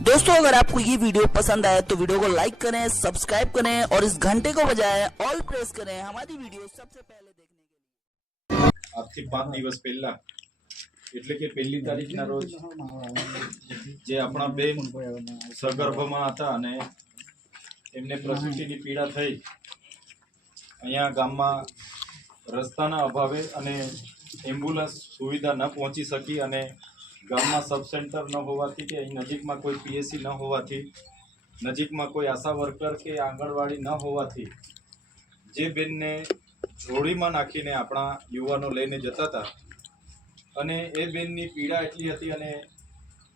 दोस्तों अगर आपको ये वीडियो पसंद आए तो वीडियो को लाइक करें, सब्सक्राइब करें और इस घंटे को बजाएं ऑल प्रेस करें हमारी वीडियो सबसे पहले देखने के लिए। આજથી 5 દિવસ પહેલા એટલે કે પહેલી તારીખના રોજ જે આપણા બેન સગર્ભમાં હતા અને એમને પ્રસૂતિની પીડા થઈ, અહીંયા ગામમાં રસ્તાના અભાવે અને એમ્બ્યુલન્સ સુવિધા ન પહોંચી શકી અને ગામમાં સબ સેન્ટર ન હોવાથી કે અહીં નજીકમાં કોઈ પીએસસી ન હોવાથી, નજીકમાં કોઈ આશા વર્કર કે આંગણવાડી ન હોવાથી જે બેનને જોડીમાં નાખીને આપણા યુવાનો લઈને જતા હતા અને એ બેનની પીડા એટલી હતી અને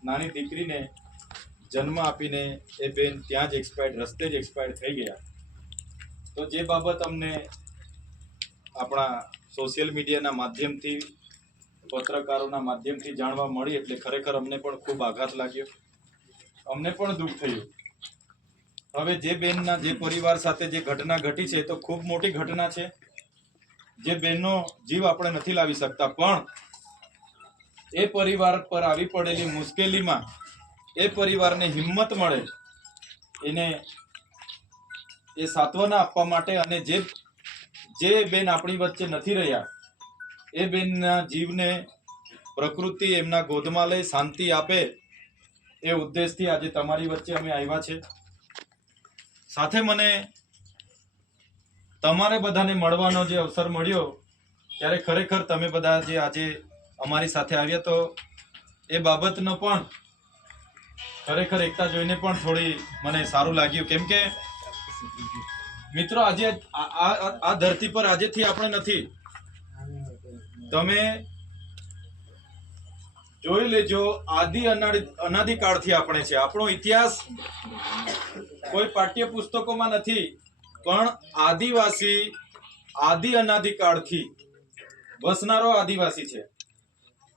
નાની દીકરીને જન્મ આપીને એ બેન ત્યાં જ એક્સપાયર્ડ, રસ્તે જ એક્સપાયર્ડ થઈ ગયા. તો જે બાબત અમને આપણા સોશિયલ મીડિયાના માધ્યમથી, પત્રકારોના માધ્યમથી જાણવા મળી એટલે ખરેખર અમને પણ ખૂબ આઘાત લાગ્યો, અમને પણ દુઃખ થયું. હવે જે બેનના જે પરિવાર સાથે જે ઘટના ઘટી છે તો ખૂબ મોટી ઘટના છે. જે બેનનો જીવ આપણે નથી લાવી શકતા, પણ એ પરિવાર પર આવી પડેલી મુશ્કેલીમાં એ પરિવારને હિંમત મળે એને એ સાંત્વના આપવા માટે અને જે બેન આપણી વચ્ચે નથી રહ્યા એ બેનના જીવને પ્રકૃતિ એમના ગોદમાં લઈ શાંતિ આપે એ ઉદ્દેશથી આજે તમારી વચ્ચે અમે આવ્યા છે. સાથે મને તમારે બધાને મળવાનો જે અવસર મળ્યો ત્યારે ખરેખર તમે બધા જે આજે અમારી સાથે આવ્યા તો એ બાબતનો પણ ખરેખર એકતા જોઈને પણ થોડી મને સારું લાગ્યું. કેમ કે મિત્રો આજે આ ધરતી પર આજેથી આપણે નથી. તમે જોઈ લેજો, અનાદિકાળથી આપણે છે. આપણો ઇતિહાસ કોઈ પાઠ્ય પુસ્તકોમાં નથી, પણ આદિવાસી આદિ અનાદિકાળથી વસનારો આદિવાસી છે.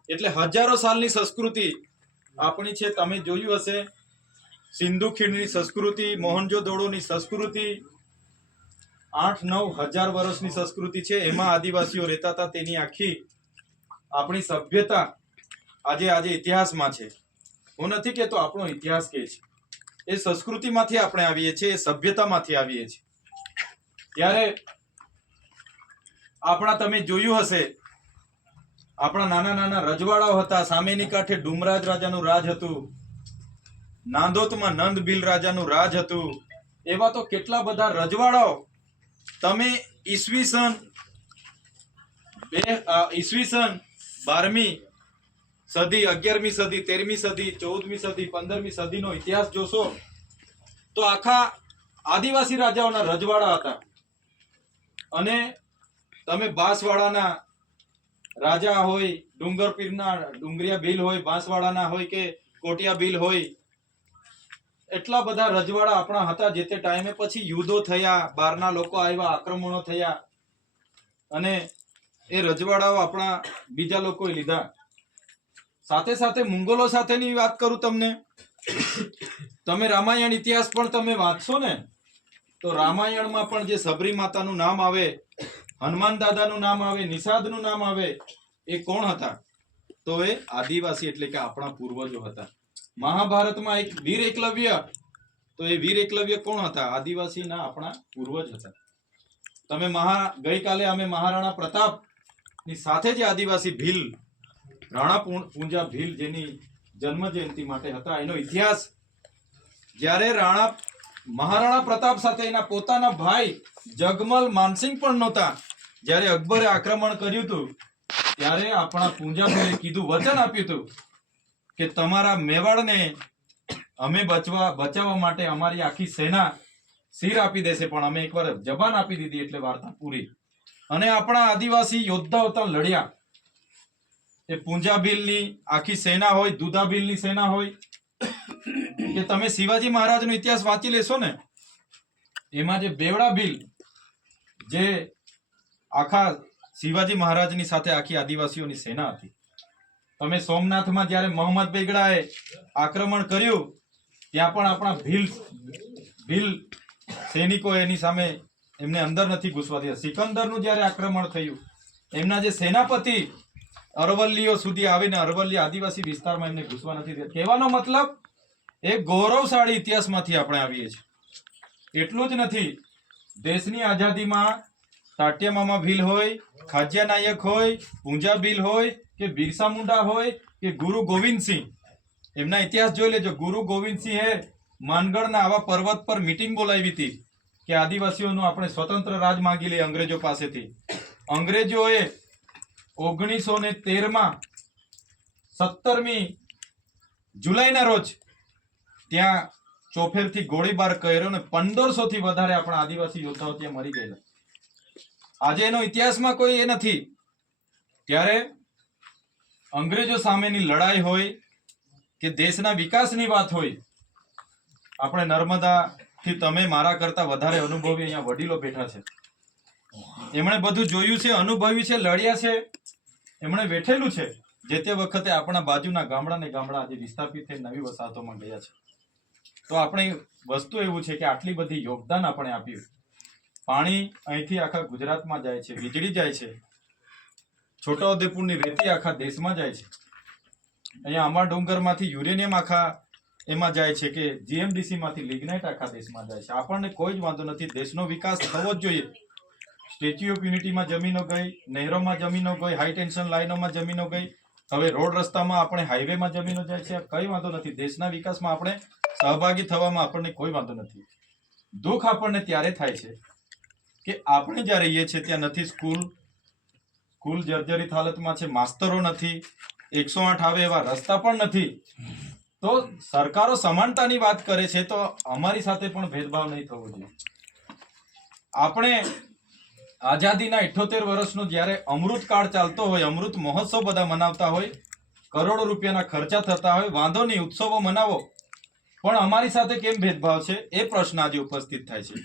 એટલે હજારો સાલની સંસ્કૃતિ આપણી છે. તમે જોયું હશે સિંધુ ખીણની સંસ્કૃતિ, મોહનજોદડોની સંસ્કૃતિ, 8-9 હજાર વર્ષની સંસ્કૃતિ છે. એમાં આદિવાસીઓ રહેતા હતા. તેની આખી આપણી સભ્યતા આજે ઇતિહાસમાં છે. હું નથી કહેતો આપણો ઇતિહાસ કે છે, એ સંસ્કૃતિમાંથી આપણે આવીએ છીએ, એ સભ્યતામાંથી આવીએ છીએ. ત્યારે આપણા તમે જોયું હશે આપણા નાના નાના રજવાડાઓ હતા. સામેની કાંઠે ડુમરાજ રાજાનું રાજ હતું, નાંદોતમાં નંદ ભીલ રાજાનું રાજ હતું. એવા તો કેટલા બધા રજવાડાઓ તમે ઈસવીસન 12મી સદી, 11મી સદી, 13મી સદી, 14મી સદી, 15મી સદીનો ઇતિહાસ જોશો તો આખા આદિવાસી રાજાઓના રજવાડા હતા. અને તમે બાંસવાડાના રાજા હોય, ડુંગર પીરના ડુંગરિયા ભીલ હોય, બાંસવાડાના હોય કે કોટિયા ભીલ હોય, એટલા બધા રજવાડા આપણા હતા જે તે ટાઈમે. પછી યુદ્ધો થયા, બહારના લોકો આવ્યા, આક્રમણો થયા અને એ રજવાડાઓ આપણા બીજા લોકોએ લીધા. સાથે સાથે મુંગલો સાથેની વાત કરું તમને, તમે રામાયણ ઇતિહાસ પણ તમે વાંચશો ને તો રામાયણમાં પણ જે સબરી માતાનું નામ આવે, હનુમાન દાદાનું નામ આવે, નિષાદનું નામ આવે, એ કોણ હતા? તો એ આદિવાસી એટલે કે આપણા પૂર્વજો હતા. મહાભારતમાં એક વીર એકલવ્ય, તો એ વીર એકલવ્ય કોણ હતા? આદિવાસીના આપણા પૂર્વજ હતા. તમે ગઈકાલે અમે મહારાણા પ્રતાપની સાથે જે આદિવાસી ભીલ, રાણા પૂંજા ભીલ જેની જન્મ જયંતિ માટે હતા, એનો ઇતિહાસ જ્યારે મહારાણા પ્રતાપ સાથે એના પોતાના ભાઈ જગમલ માનસિંહ પણ નહોતા, જ્યારે અકબરે આક્રમણ કર્યું હતું ત્યારે આપણા પૂંજા ભીલે કીધું, વચન આપ્યું હતું કે તમારા મેવાડને અમે બચાવવા માટે અમારી આખી સેના શિર આપી દેશે, પણ અમે એકવાર જબાન આપી દીધી એટલે વાર્તા પૂરી. અને આપણા આદિવાસી યોદ્ધાઓ ત્યાં લડ્યા. એ પૂંજા ભીલની આખી સેના હોય, દુધા ભીલની સેના હોય, કે તમે શિવાજી મહારાજનો ઇતિહાસ વાંચી લેશો ને એમાં જે બેવડા ભીલ, જે આખા શિવાજી મહારાજની સાથે આખી આદિવાસીઓની સેના હતી. તમે સોમનાથમાં જ્યારે મોહમ્મદ બેગડાએ આક્રમણ કર્યું ત્યાં પણ આપણા ભીલ સૈનિકો એની સામે એમને અંદર નથી ઘૂસવા દીધા. સિકંદરનું જ્યારે આક્રમણ થયું, એમના જે સેનાપતિ અરવલ્લીઓ સુધી આવીને અરવલ્લી આદિવાસી વિસ્તારમાં એમને ઘૂસવા નથી દીધા. કહેવાનો મતલબ એક ગૌરવશાળી ઇતિહાસમાંથી આપણે આવીએ છીએ. એટલું જ નથી, દેશની આઝાદીમાં તાટ્યા મામા ભીલ હોય, ખાજ્યા નાયક હોય, પૂંજા ભીલ હોય કે બિરસા મુંડા હોય કે ગુરુ ગોવિંદસિંહ, એમના ઇતિહાસ જોઈ લેજો. ગુરુ ગોવિંદસિંહે માનગઢના આવા પર્વત પર મીટિંગ બોલાવી હતી કે આદિવાસીઓનું આપણે સ્વતંત્ર રાજ માંગી લઈએ અંગ્રેજો પાસેથી. અંગ્રેજોએ 1913માં 17મી જુલાઈના રોજ ત્યાં ચોફેરથી ગોળીબાર કર્યો ને 1500 થી વધારે આપણા આદિવાસી યોદ્ધાઓ ત્યાં મરી ગયેલા. આજે એનો ઇતિહાસમાં કોઈ એ નથી. ત્યારે અંગ્રેજો સામેની લડાઈ હોય કે દેશના વિકાસની વાત હોય, આપણે નર્મદાથી તમે મારા કરતા વધારે અનુભવી અહીંયા વડીલો બેઠા છે. એમણે બધું જોયું છે, અનુભવ્યું છે, લડ્યા છે, એમણે વેઠેલું છે. જે તે વખતે આપણા બાજુના ગામડા ને ગામડા આજે વિસ્થાપિત થઈ નવી વસાહતોમાં ગયા છે. તો આપણે વસ્તુ એવું છે કે આટલી બધી યોગદાન આપણે આપ્યું. પાણી અહીંથી આખા ગુજરાતમાં જાય છે, વીજળી જાય છે, છોટાઉદેપુરની રેતી આખા દેશમાં જાય છે, અહીંયા અમાર ડુંગરમાંથી યુરેનિયમ આખા એમાં જાય છે કે જીએમડીસી માંથી લિગ્નાઇટ આખા દેશમાં જાય છે. આપણને કોઈ જ વાંધો નથી, દેશનો વિકાસ થવો જ જોઈએ. સ્ટેચ્યુ ઓફ યુનિટીમાં જમીનો ગઈ, નહેરોમાં જમીનો ગઈ, હાઈ ટેન્શન લાઈનોમાં જમીનો ગઈ, હવે રોડ રસ્તામાં આપણે હાઈવેમાં જમીનો જાય છે. કઈ વાંધો નથી, દેશના વિકાસમાં આપણે સહભાગી થવામાં આપણને કોઈ વાંધો નથી. દુઃખ આપણને ત્યારે થાય છે કે આપણે જ્યાં રહીએ છીએ ત્યાં નથી સ્કૂલ જર્જરિત હાલતમાં છે, માસ્તરો નથી, 108 આવે એવા રસ્તા પણ નથી. તો સરકારો સમાનતાની વાત કરે છે તો અમારી સાથે પણ ભેદભાવ નહીં થવો જોઈએ. આપણે આઝાદીના 78 વર્ષનો જ્યારે અમૃતકાળ ચાલતો હોય, અમૃત મહોત્સવ બધા મનાવતા હોય, કરોડો રૂપિયાના ખર્ચા થતા હોય, વાંધો નહીં, ઉત્સવો મનાવો, પણ અમારી સાથે કેમ ભેદભાવ છે એ પ્રશ્ન આજે ઉપસ્થિત થાય છે.